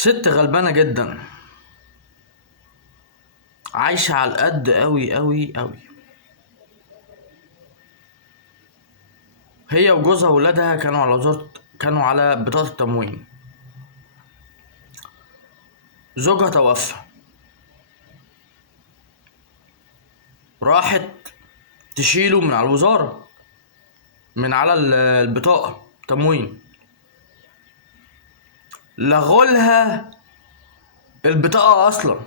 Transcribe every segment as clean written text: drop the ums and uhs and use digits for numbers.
ست غلبانة جدا، عايشة على القد أوي أوي أوي. هي وجوزها وولادها كانوا على بطاقة التموين. زوجها توفى، راحت تشيله من على الوزارة، من على البطاقة تموين. لغولها البطاقة أصلا.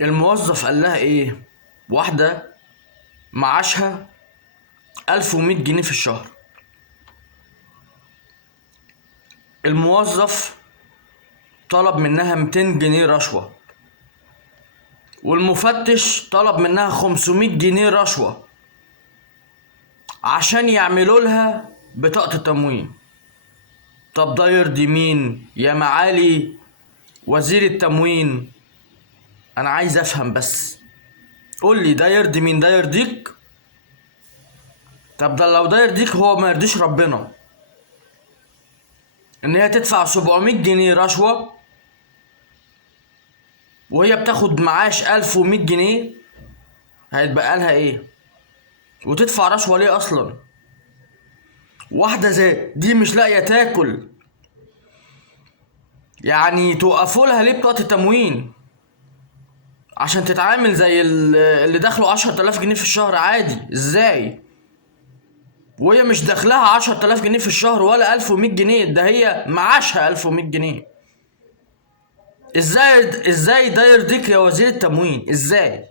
الموظف قال لها إيه؟ واحدة معاشها 1100 جنيه في الشهر. الموظف طلب منها 200 جنيه رشوة، والمفتش طلب منها 500 جنيه رشوة عشان يعملوا لها بطاقة التموين. طب ده يرضي مين يا معالي وزير التموين؟ انا عايز افهم بس، قول لي ده يرضي مين؟ ده يرضيك؟ طب ده لو ده يرضيك هو ما يرضيش ربنا ان هي تدفع 700 جنيه رشوة وهي بتاخد معاش 1100 جنيه؟ هيتبقى لها ايه؟ وتدفع رشوة ليه اصلا؟ واحدة زي دي مش لاقية تاكل، يعني توقفوا لها ليه بطاقة التموين؟ عشان تتعامل زي اللي دخله 10,000 جنيه في الشهر عادي؟ ازاي؟ وهي مش دخلها 10,000 جنيه في الشهر ولا 1100 جنيه، ده هي معاشها 1100 جنيه. ازاي ده يرضيك يا وزير التموين؟ ازاي؟